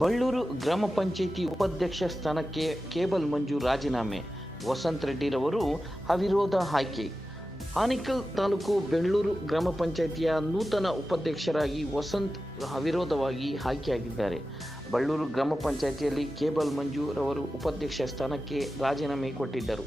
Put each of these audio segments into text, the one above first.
ಬಳ್ಳೂರು ಗ್ರಾಮ ಪಂಚಾಯಿತಿ ಉಪಾಧ್ಯಕ್ಷ ಸ್ಥಾನಕ್ಕೆ ಕೇಬಲ್ ಮಂಜು ರಾಜೀನಾಮೆ. ವಸಂತ್ ರೆಡ್ಡಿರವರು ಅವಿರೋಧ ಆಯ್ಕೆ. ಆನಿಕಲ್ ತಾಲೂಕು ಬೆಂಗಳೂರು ಗ್ರಾಮ ಪಂಚಾಯಿತಿಯ ನೂತನ ಉಪಾಧ್ಯಕ್ಷರಾಗಿ ವಸಂತ್ ಅವಿರೋಧವಾಗಿ ಆಯ್ಕೆಯಾಗಿದ್ದಾರೆ. ಬಳ್ಳೂರು ಗ್ರಾಮ ಪಂಚಾಯಿತಿಯಲ್ಲಿ ಕೇಬಲ್ ಮಂಜು ರವರು ಉಪಾಧ್ಯಕ್ಷ ಸ್ಥಾನಕ್ಕೆ ರಾಜೀನಾಮೆ ಕೊಟ್ಟಿದ್ದರು.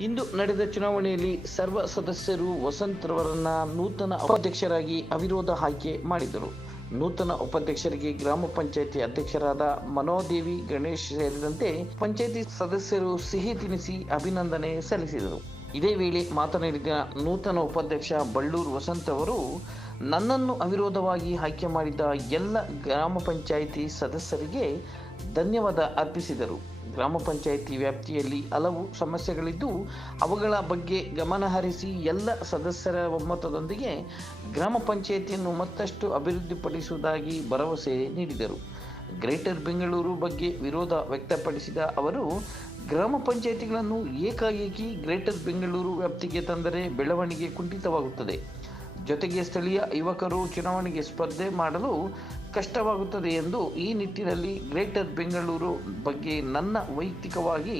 ಇಂದು ನಡೆದ ಚುನಾವಣೆಯಲ್ಲಿ ಸರ್ವ ಸದಸ್ಯರು ವಸಂತ್ ರವರನ್ನ ನೂತನ ಉಪಾಧ್ಯಕ್ಷರಾಗಿ ಅವಿರೋಧ ಆಯ್ಕೆ ಮಾಡಿದರು. ನೂತನ ಉಪಾಧ್ಯಕ್ಷರಿಗೆ ಗ್ರಾಮ ಪಂಚಾಯಿತಿ ಅಧ್ಯಕ್ಷರಾದ ಮನೋದೇವಿ ಗಣೇಶ್ ಸೇರಿದಂತೆ ಪಂಚಾಯಿತಿ ಸದಸ್ಯರು ಸಿಹಿ ತಿನಿಸಿ ಅಭಿನಂದನೆ ಸಲ್ಲಿಸಿದರು. ಇದೇ ವೇಳೆ ಮಾತನಾಡಿದ ನೂತನ ಉಪಾಧ್ಯಕ್ಷ ಬಳ್ಳೂರು ವಸಂತ್ ಅವರು ನನ್ನನ್ನು ಅವಿರೋಧವಾಗಿ ಆಯ್ಕೆ ಮಾಡಿದ ಎಲ್ಲ ಗ್ರಾಮ ಪಂಚಾಯಿತಿ ಸದಸ್ಯರಿಗೆ ಧನ್ಯವಾದ ಅರ್ಪಿಸಿದರು. ಗ್ರಾಮ ಪಂಚಾಯಿತಿ ವ್ಯಾಪ್ತಿಯಲ್ಲಿ ಹಲವು ಸಮಸ್ಯೆಗಳಿದ್ದು, ಅವುಗಳ ಬಗ್ಗೆ ಗಮನಹರಿಸಿ ಎಲ್ಲ ಸದಸ್ಯರ ಒಮ್ಮತದೊಂದಿಗೆ ಗ್ರಾಮ ಪಂಚಾಯಿತಿಯನ್ನು ಮತ್ತಷ್ಟು ಅಭಿವೃದ್ಧಿಪಡಿಸುವುದಾಗಿ ಭರವಸೆ ನೀಡಿದರು. ಗ್ರೇಟರ್ ಬೆಂಗಳೂರು ಬಗ್ಗೆ ವಿರೋಧ ವ್ಯಕ್ತಪಡಿಸಿದ ಅವರು, ಗ್ರಾಮ ಪಂಚಾಯಿತಿಗಳನ್ನು ಏಕಾಏಕಿ ಗ್ರೇಟರ್ ಬೆಂಗಳೂರು ವ್ಯಾಪ್ತಿಗೆ ತಂದರೆ ಬೆಳವಣಿಗೆ ಕುಂಠಿತವಾಗುತ್ತದೆ. ಜೊತೆಗೆ ಸ್ಥಳೀಯ ಯುವಕರು ಚುನಾವಣೆಗೆ ಸ್ಪರ್ಧೆ ಮಾಡಲು ಕಷ್ಟವಾಗುತ್ತದೆ ಎಂದು ಈ ನಿಟ್ಟಿನಲ್ಲಿ ಗ್ರೇಟರ್ ಬೆಂಗಳೂರು ಬಗ್ಗೆ ನನ್ನ ವೈಯಕ್ತಿಕವಾಗಿ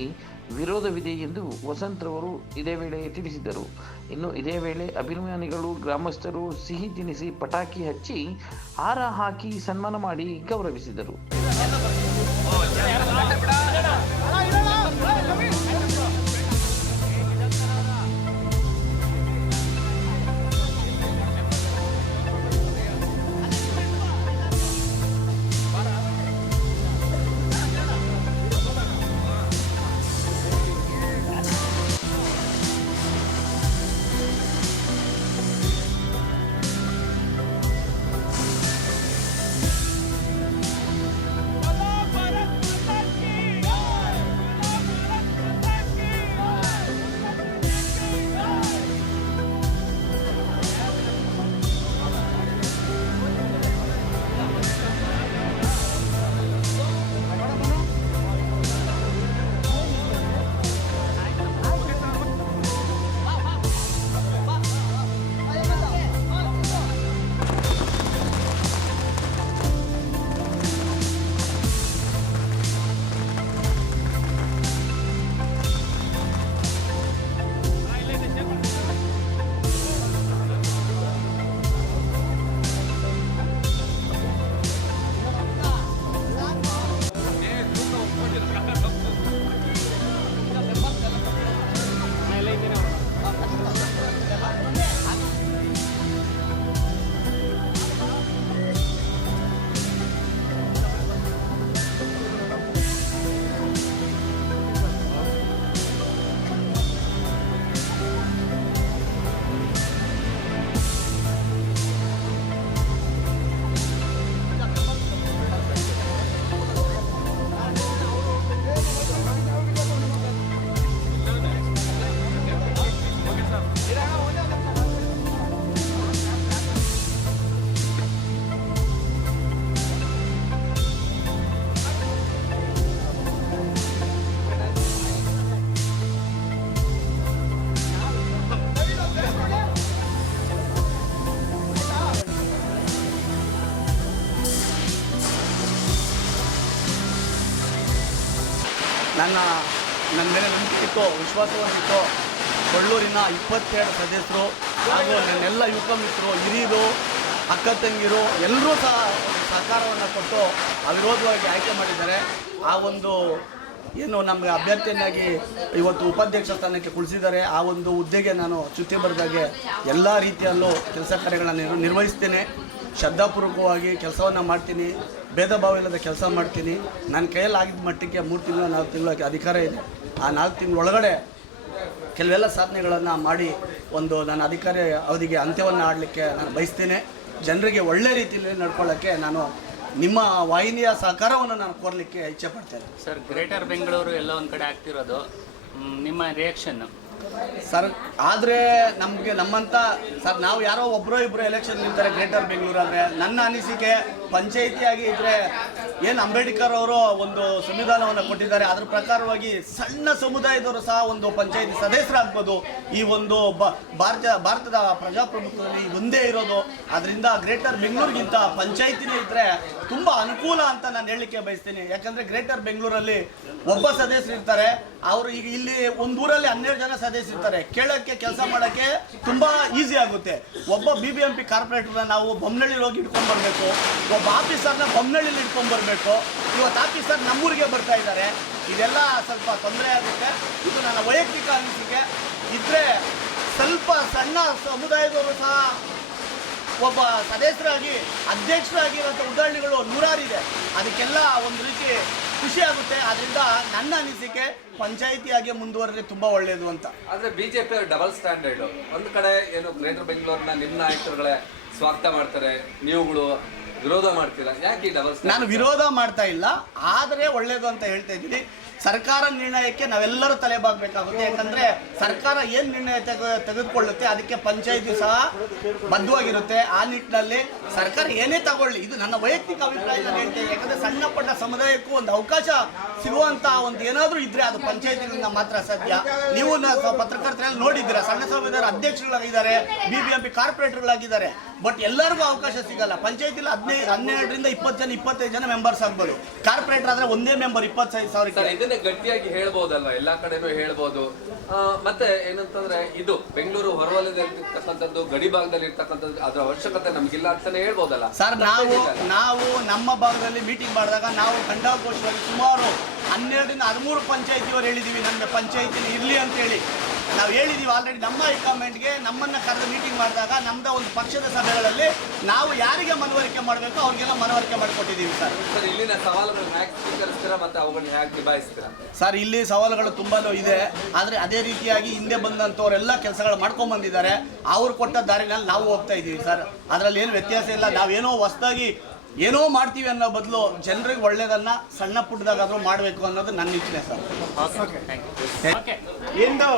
ವಿರೋಧವಿದೆ ಎಂದು ವಸಂತ್ರವರು ಇದೇ ವೇಳೆ ತಿಳಿಸಿದರು. ಇನ್ನು ಇದೇ ವೇಳೆ ಅಭಿಮಾನಿಗಳು, ಗ್ರಾಮಸ್ಥರು ಸಿಹಿ ತಿನಿಸಿ ಪಟಾಕಿ ಹಚ್ಚಿ ಹಾರ ಹಾಕಿ ಸನ್ಮಾನ ಮಾಡಿ ಗೌರವಿಸಿದರು. ನನ್ನ ನನ್ನ ಮೇಲೆ ನಂಬಿಕೆ ಇತ್ತು ವಿಶ್ವಾಸವಾಗಿತ್ತು ಕೊಳ್ಳೂರಿನ ಇಪ್ಪತ್ತೆರಡು ಸದಸ್ಯರು ಹಾಗೂ ನನ್ನೆಲ್ಲ ಯುವಕ ಮಿತ್ರರು, ಹಿರಿಯರು, ಅಕ್ಕ ತಂಗಿರು ಎಲ್ಲರೂ ಸಹ ಸಹಕಾರವನ್ನು ಕೊಟ್ಟು ಅವಿರೋಧವಾಗಿ ಆಯ್ಕೆ ಮಾಡಿದ್ದಾರೆ. ಆ ಒಂದು ಏನು ನಮಗೆ ಅಭ್ಯರ್ಥಿಯನ್ನಾಗಿ ಇವತ್ತು ಉಪಾಧ್ಯಕ್ಷ ಸ್ಥಾನಕ್ಕೆ ಕುಳಿಸಿದ್ದಾರೆ. ಆ ಒಂದು ಹುದ್ದೆಗೆ ನಾನು ಚ್ಯುತಿ ಬರೆದಾಗೆ ಎಲ್ಲ ರೀತಿಯಲ್ಲೂ ಕೆಲಸ ಕಾರ್ಯಗಳನ್ನು ನಿರ್- ನಿರ್ವಹಿಸ್ತೇನೆ. ಶ್ರದ್ಧಾಪೂರ್ವಕವಾಗಿ ಕೆಲಸವನ್ನು ಮಾಡ್ತೀನಿ, ಭೇದ ಭಾವ ಇಲ್ಲದ ಕೆಲಸ ಮಾಡ್ತೀನಿ. ನನ್ನ ಕೈಯಲ್ಲಿ ಆಗಿದ್ದ ಮಟ್ಟಿಗೆ ಮೂರು ತಿಂಗಳು, ನಾಲ್ಕು ತಿಂಗಳ ಅಧಿಕಾರ ಇದೆ. ಆ ನಾಲ್ಕು ತಿಂಗಳ ಒಳಗಡೆ ಕೆಲವೆಲ್ಲ ಸಾಧನೆಗಳನ್ನು ಮಾಡಿ ಒಂದು ನನ್ನ ಅಧಿಕಾರ ಅವಧಿಗೆ ಅಂತ್ಯವನ್ನು ಆಡಲಿಕ್ಕೆ ನಾನು ಬಯಸ್ತೇನೆ. ಜನರಿಗೆ ಒಳ್ಳೆ ರೀತಿಯಲ್ಲಿ ನಡ್ಕೊಳ್ಳೋಕ್ಕೆ ನಾನು ನಿಮ್ಮ ವಾಹಿನಿಯ ಸಹಕಾರವನ್ನು ನಾನು ಕೋರಲಿಕ್ಕೆ ಇಚ್ಛೆ ಪಡ್ತೇನೆ. ಸರ್, ಗ್ರೇಟರ್ ಬೆಂಗಳೂರು ಎಲ್ಲ ಒಂದು ಕಡೆ ಆಗ್ತಿರೋದು. ನಿಮ್ಮ ರಿಯಾಕ್ಷನ್ ಸರ್, ಆದರೆ ನಮಗೆ ನಮ್ಮಂಥ ಸರ್, ನಾವು ಯಾರೋ ಒಬ್ಬರೋ ಇಬ್ಬರು ಎಲೆಕ್ಷನ್ ನಿಲ್ತಾರೆ ಗ್ರೇಟರ್ ಬೆಂಗಳೂರು ಅಂದರೆ ನನ್ನ ಅನಿಸಿಕೆ ಪಂಚಾಯಿತಿಯಾಗಿ ಇದ್ರೆ ಏನು ಅಂಬೇಡ್ಕರ್ ಅವರು ಒಂದು ಸಂವಿಧಾನವನ್ನು ಕೊಟ್ಟಿದ್ದಾರೆ, ಅದ್ರ ಪ್ರಕಾರವಾಗಿ ಸಣ್ಣ ಸಮುದಾಯದವರು ಸಹ ಒಂದು ಪಂಚಾಯಿತಿ ಸದಸ್ಯರಾಗ್ಬೋದು. ಈ ಒಂದು ಭಾರತ, ಭಾರತದ ಪ್ರಜಾಪ್ರಭುತ್ವದಲ್ಲಿ ಒಂದೇ ಇರೋದು. ಅದರಿಂದ ಗ್ರೇಟರ್ ಬೆಂಗಳೂರಿಗಿಂತ ಪಂಚಾಯಿತಿನೇ ಇದ್ರೆ ತುಂಬಾ ಅನುಕೂಲ ಅಂತ ನಾನು ಹೇಳಲಿಕ್ಕೆ ಬಯಸ್ತೀನಿ. ಯಾಕಂದ್ರೆ ಗ್ರೇಟರ್ ಬೆಂಗಳೂರಲ್ಲಿ ಒಬ್ಬ ಸದಸ್ಯರು ಇರ್ತಾರೆ. ಅವರು ಈಗ ಇಲ್ಲಿ ಒಂದು ಊರಲ್ಲಿ ಹನ್ನೆರಡು ಜನ ಸದಸ್ಯರು ಇರ್ತಾರೆ. ಕೇಳೋಕ್ಕೆ, ಕೆಲಸ ಮಾಡೋಕ್ಕೆ ತುಂಬಾ ಈಸಿ ಆಗುತ್ತೆ. ಒಬ್ಬ ಬಿ ಬಿ ಎಂ ಪಿ ಕಾರ್ಪೊರೇಟರ್ನ ನಾವು ಬೊಮ್ಮನಳ್ಳಿ ಹೋಗಿ ಇಟ್ಕೊಂಡು ಬರಬೇಕು. ಒಬ್ಬ ಆಫೀಸರ್ನ ಬೊಮ್ಮಳ್ಳಿಲಿ ಇಟ್ಕೊಂಡ್ ಬರಬೇಕು. ಇವತ್ತು ಆಫೀಸರ್ ನಮ್ಮೂರಿಗೆ ಬರ್ತಾ ಇದ್ದಾರೆ. ಇದೆಲ್ಲ ಸ್ವಲ್ಪ ತೊಂದರೆ ಆಗುತ್ತೆ. ಇದು ನನ್ನ ವೈಯಕ್ತಿಕ ಅನಿಸಿಕೆ. ಇದ್ರೆ ಸ್ವಲ್ಪ ಸಣ್ಣ ಸಮುದಾಯದವರು ಸಹ ಒಬ್ಬ ಸದಸ್ಯರಾಗಿ, ಅಧ್ಯಕ್ಷರಾಗಿರುವಂಥ ಉದಾಹರಣೆಗಳು ನೂರಾರಿದೆ. ಅದಕ್ಕೆಲ್ಲ ಒಂದು ರೀತಿ ಖುಷಿ ಆಗುತ್ತೆ. ಅದರಿಂದ ನನ್ನ ಅನಿಸಿಕೆ ಪಂಚಾಯಿತಿಯಾಗಿ ಮುಂದುವರೆದ್ರೆ ತುಂಬಾ ಒಳ್ಳೆಯದು ಅಂತ. ಆದ್ರೆ ಬಿಜೆಪಿ ಡಬಲ್ ಸ್ಟ್ಯಾಂಡರ್ಡ್. ಒಂದು ಕಡೆ ಏನು ಗ್ರೇಟರ್ ಬೆಂಗಳೂರಿನ ನಿಮ್ಮ ನಾಯಕರುಗಳೇ ಸ್ವಾಗತ ಮಾಡ್ತಾರೆ, ನೀವುಗಳು ವಿರೋಧ ಮಾಡ್ತೀರಾ? ಯಾಕೆ ನಾನು ವಿರೋಧ ಮಾಡ್ತಾ ಇಲ್ಲ ಆದರೆ ಒಳ್ಳೇದು ಅಂತ ಹೇಳ್ತಾ ಇದ್ದೀನಿ. ಸರ್ಕಾರ ನಿರ್ಣಯಕ್ಕೆ ನಾವೆಲ್ಲರೂ ತಲೆಬಾಗಬೇಕಾಗುತ್ತೆ ಯಾಕಂದ್ರೆ ಸರ್ಕಾರ ಏನು ನಿರ್ಣಯ ತೆಗೆ ತೆಗೆದುಕೊಳ್ಳುತ್ತೆ, ಅದಕ್ಕೆ ಪಂಚಾಯಿತಿ ಸಹ ಬದ್ಧವಾಗಿರುತ್ತೆ. ಆ ನಿಟ್ಟಿನಲ್ಲಿ ಸರ್ಕಾರ ಏನೇ ತಗೊಳ್ಳಿ, ಇದು ನನ್ನ ವೈಯಕ್ತಿಕ ಅಭಿಪ್ರಾಯ ನಾನು ಹೇಳ್ತೇನೆ. ಯಾಕಂದ್ರೆ ಸಣ್ಣ ಪಟ್ಟ ಸಮುದಾಯಕ್ಕೂ ಒಂದು ಅವಕಾಶ ಸಿಗುವಂತ ಒಂದು ಏನಾದರೂ ಇದ್ರೆ ಅದು ಪಂಚಾಯತಿನಿಂದ ಮಾತ್ರ ಸಾಧ್ಯ ನೀವು ಪತ್ರಕರ್ತರಲ್ಲಿ ನೋಡಿದ್ದೀರಾ, ಸಣ್ಣ ಸಮುದಾಯದ ಅಧ್ಯಕ್ಷರುಗಳಾಗಿದ್ದಾರೆ ಬಿ ಬಿ ಎಂ ಕಾರ್ಪೊರೇಟರ್ಗಳಾಗಿದ್ದಾರೆ. ಬಟ್ ಎಲ್ಲರಿಗೂ ಅವಕಾಶ ಸಿಗಲ್ಲ. ಪಂಚಾಯತಿಲಿ ಹದಿನೈದು ಹನ್ನೆರಡರಿಂದ ಇಪ್ಪತ್ತು ಜನ, ಇಪ್ಪತ್ತೈದು ಜನ ಮೆಂಬರ್ಸ್ ಆಗ್ಬೋದು. ಕಾರ್ಪೊರೇಟರ್ ಆದ್ರೆ ಒಂದೇ ಮೆಂಬರ್ ಇಪ್ಪತ್ತೈದು ಸರ್ ಇದನ್ನೇ ಗಟ್ಟಿಯಾಗಿ ಹೇಳ್ಬೋದಲ್ವಾ? ಎಲ್ಲಾ ಕಡೆನೂ ಹೇಳ್ಬೋದು. ಮತ್ತೆ ಏನಂತಂದ್ರೆ ಇದು ಬೆಂಗಳೂರು ಹೊರವಲಯದಲ್ಲಿರ್ತಕ್ಕಂಥದ್ದು ಗಡಿ ಭಾಗದಲ್ಲಿ ಇರ್ತಕ್ಕಂಥದ್ದು ಅದರ ಅವಶ್ಯಕತೆ ನಮ್ಗಿಲ್ಲ ಅಂತಾನೆ ಹೇಳ್ಬೋದಲ್ಲ? ಸರ್ ನಾವು ನಾವು ನಮ್ಮ ಭಾಗದಲ್ಲಿ ಮೀಟಿಂಗ್ ಮಾಡಿದಾಗ ನಾವು ಖಂಡಾಘೋಷವಾಗಿ ಸುಮಾರು ಹನ್ನೆರಡರಿಂದ ಹದಿಮೂರು ಪಂಚಾಯತಿಯವರು ಹೇಳಿದೀವಿ ನಮ್ಮ ಪಂಚಾಯತಿ ಇರಲಿ ಅಂತ ಹೇಳಿ ನಾವು ಹೇಳಿದ್ದೀವಿ ಆಲ್ರೆಡಿ ನಮ್ಮ ಹೈಕಮಾಂಡ್ಗೆ ನಮ್ಮನ್ನ ಕರೆದು ಮೀಟಿಂಗ್ ಮಾಡಿದಾಗ ನಮ್ದ ಒಂದು ಪಕ್ಷದ ಸಭೆಗಳಲ್ಲಿ ನಾವು ಯಾರಿಗೆ ಮನವರಿಕೆ ಮಾಡಬೇಕು ಅವ್ರಿಗೆಲ್ಲ ಮನವರಿಕೆ ಮಾಡಿಕೊಟ್ಟಿದ್ದೀವಿ ಸರ್ ಸರ್ ಇಲ್ಲಿನ ಸವಾಲುಗಳನ್ನ ಹ್ಯಾಕ್ ಸ್ವೀಕರಿಸ್ತೀರಾ ಮತ್ತು ಅವುಗಳನ್ನ ಹ್ಯಾಕ್ ನಿಭಾಯಿಸ್ತೀರಾ? ಸರ್ ಇಲ್ಲಿ ಸವಾಲುಗಳು ತುಂಬಾ ಇದೆ. ಆದರೆ ಅದೇ ರೀತಿಯಾಗಿ ಹಿಂದೆ ಬಂದಂಥವರೆಲ್ಲ ಕೆಲಸಗಳು ಮಾಡ್ಕೊಂಡು ಬಂದಿದ್ದಾರೆ. ಅವ್ರು ಕೊಟ್ಟ ದಾರಿನಲ್ಲಿ ನಾವು ಹೋಗ್ತಾ ಇದ್ದೀವಿ ಸರ್ ಅದರಲ್ಲಿ ಏನು ವ್ಯತ್ಯಾಸ ಇಲ್ಲ. ನಾವೇನೋ ಹೊಸದಾಗಿ ಏನೋ ಮಾಡ್ತೀವಿ ಅನ್ನೋ ಬದಲು ಜನರಿಗೆ ಒಳ್ಳೇದನ್ನ ಸಣ್ಣ ಪುಟ್ಟದಾಗಾದ್ರೂ ಮಾಡಬೇಕು ಅನ್ನೋದು ನನ್ನ ಇಚ್ಛೆ sir. Okay thank you okay ಇಂದು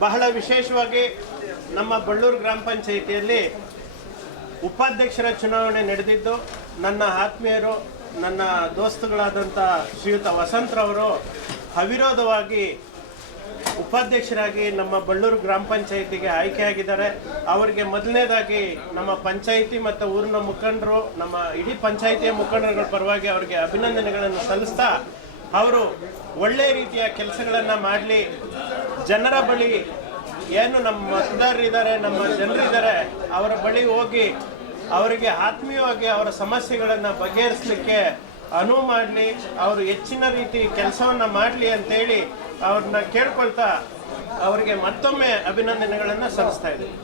ಬಹಳ ವಿಶೇಷವಾಗಿ ನಮ್ಮ ಬಳ್ಳೂರು ಗ್ರಾಮ ಪಂಚಾಯಿತಿಯಲ್ಲಿ ಉಪಾಧ್ಯಕ್ಷರ ಚುನಾವಣೆ ನಡೆದಿದ್ದು ನನ್ನ ಆತ್ಮೀಯರು ನನ್ನ ದೋಸ್ತುಗಳಾದಂಥ ಶ್ರೀಯುತ ವಸಂತ್ರವರು ಅವಿರೋಧವಾಗಿ ಉಪಾಧ್ಯಕ್ಷರಾಗಿ ನಮ್ಮ ಬಳ್ಳೂರು ಗ್ರಾಮ ಪಂಚಾಯಿತಿಗೆ ಆಯ್ಕೆಯಾಗಿದ್ದಾರೆ. ಅವರಿಗೆ ಮೊದಲನೇದಾಗಿ ನಮ್ಮ ಪಂಚಾಯಿತಿ ಮತ್ತು ಊರಿನ ಮುಖಂಡರು, ನಮ್ಮ ಇಡೀ ಪಂಚಾಯಿತಿಯ ಮುಖಂಡರುಗಳ ಪರವಾಗಿ ಅವರಿಗೆ ಅಭಿನಂದನೆಗಳನ್ನು ಸಲ್ಲಿಸ್ತಾ ಅವರು ಒಳ್ಳೆ ರೀತಿಯ ಕೆಲಸಗಳನ್ನು ಮಾಡಲಿ. ಜನರ ಬಳಿ ಏನು ನಮ್ಮ ಮತದಾರರಿದ್ದಾರೆ ನಮ್ಮ ಜನರಿದ್ದಾರೆ ಅವರ ಬಳಿ ಹೋಗಿ ಅವರಿಗೆ ಆತ್ಮೀಯವಾಗಿ ಅವರ ಸಮಸ್ಯೆಗಳನ್ನು ಬಗೆಹರಿಸಲಿಕ್ಕೆ ಅನುವು ಮಾಡಲಿ. ಅವರು ಹೆಚ್ಚಿನ ರೀತಿ ಕೆಲಸವನ್ನು ಮಾಡಲಿ ಅಂತೇಳಿ ಅವ್ರನ್ನ ಕೇಳ್ಕೊಳ್ತಾ ಅವರಿಗೆ ಮತ್ತೊಮ್ಮೆ ಅಭಿನಂದನೆಗಳನ್ನು ಸಲ್ಲಿಸ್ತಾ ಇದ್ದೀನಿ.